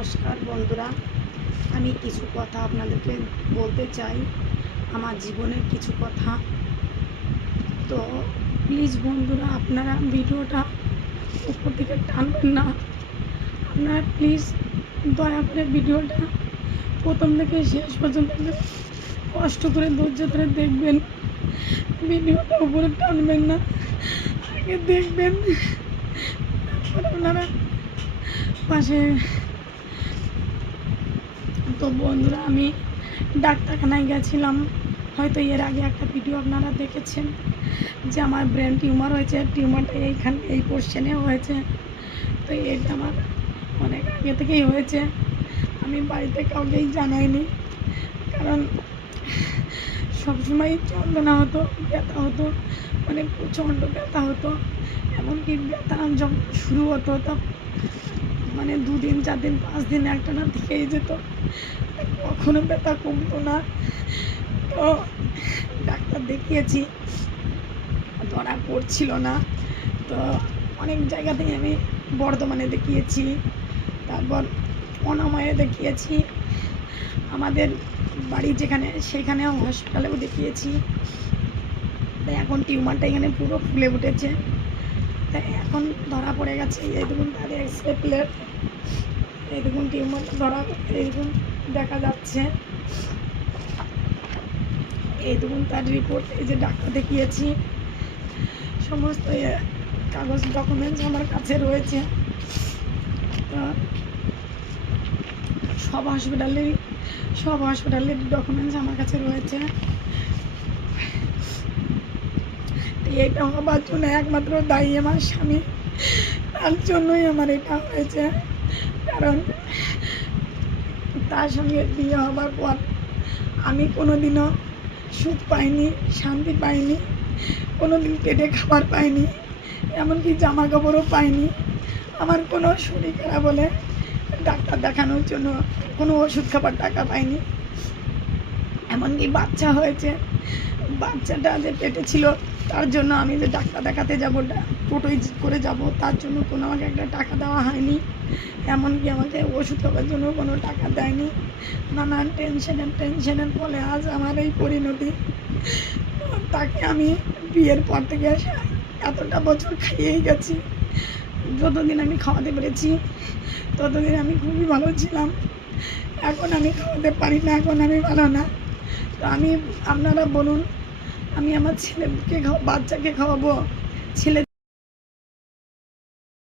নমস্কার বন্ধুরা, আমি কিছু কথা আপনাদেরকে বলতে চাই, আমার জীবনের কিছু কথা। তো প্লিজ বন্ধুরা, আপনারা ভিডিওটা উপর থেকে টানবেন না। আপনারা প্লিজ দয়া করে ভিডিওটা প্রথম থেকে শেষ পর্যন্ত কষ্ট করে ধৈর্য ধরে দেখবেন। ভিডিওটা উপরে টানবেন না, আগে দেখবেন, তারপরে আপনারা পাশে। তো বন্ধুরা, আমি ডাক্তারখানায় গেছিলাম, হয়তো এর আগে একটা ভিডিও আপনারা দেখেছেন যে আমার ব্রেন টিউমার হয়েছে। টিউমারটা এই পোর্শনে হয়েছে। তো এটা আমার অনেক আগে থেকেই হয়েছে, আমি বাড়িতে কাউকেই জানাইনি, কারণ সবসময় যন্ত্রণা হতো, ব্যথা হতো, মানে প্রচণ্ড ব্যথা হতো। এমনকি ব্যথা যখন শুরু হতো তখন মানে 2 দিন 4 দিন 5 দিন একটানা থেকেই যেত, কখনো ব্যথা কমতো না। তো ডাক্তার দেখিয়েছি, ধরা পড়ছিল না। তো অনেক জায়গা থেকে আমি বর্ধমানে দেখিয়েছি, তারপর অনাময়ে দেখিয়েছি, আমাদের বাড়ি যেখানে সেখানেও হসপিটালেও দেখিয়েছি। তাই এখন টিউমারটা এখানে পুরো ফুলে উঠেছে। তাই এখন ধরা পড়ে গেছে। এই দেখুন তার এক্সরে প্লেট, এই দেখুন টিউমার ধরা, এই দেখুন দেখা যাচ্ছে, এই দেখুন তার রিপোর্ট। এই যে ডাক্তার দেখিয়েছি, সমস্ত কাগজ ডকুমেন্টস আমার কাছে রয়েছে। সব হসপিটালের ডকুমেন্টস আমার কাছে রয়েছে। এটা হবার জন্য একমাত্র দায়ী আমার স্বামী, তার জন্যই আমার এটা হয়েছে। কারণ তার সঙ্গে বিয়ে হবার পর আমি কোনোদিনও সুখ পাইনি, শান্তি পাইনি, কোনোদিন পেটে খাবার পাইনি, এমনকি জামা কাপড়ও পাইনি। আমার কোনো শরীর খারাপ হলে ডাক্তার দেখানোর জন্য কোনো ওষুধ খাবার টাকা পাইনি। এমনকি বাচ্চা হয়েছে, বাচ্চাটা যে পেটে ছিল তার জন্য আমি যে ডাক্তার দেখাতে যাবো, টোটোয় করে যাব, তার জন্য কোনো আমাকে একটা টাকা দেওয়া হয়নি। এমনকি আমাকে ওষুধ খাবার জন্য কোনো টাকা দেয়নি। নানান টেনশনের ফলে আজ আমার এই পরিণতি। তাকে আমি বিয়ের পর থেকে এতটা বছর খাইয়েই গেছি, যতদিন আমি খাওয়াতে পেরেছি ততদিন আমি খুবই ভালো ছিলাম। এখন আমি খাওয়াতে পারি না, এখন আমি ভালো না। তো আপনারা বলুন, আমি আমার বাচ্চাকে খাওয়াবো, ছেলে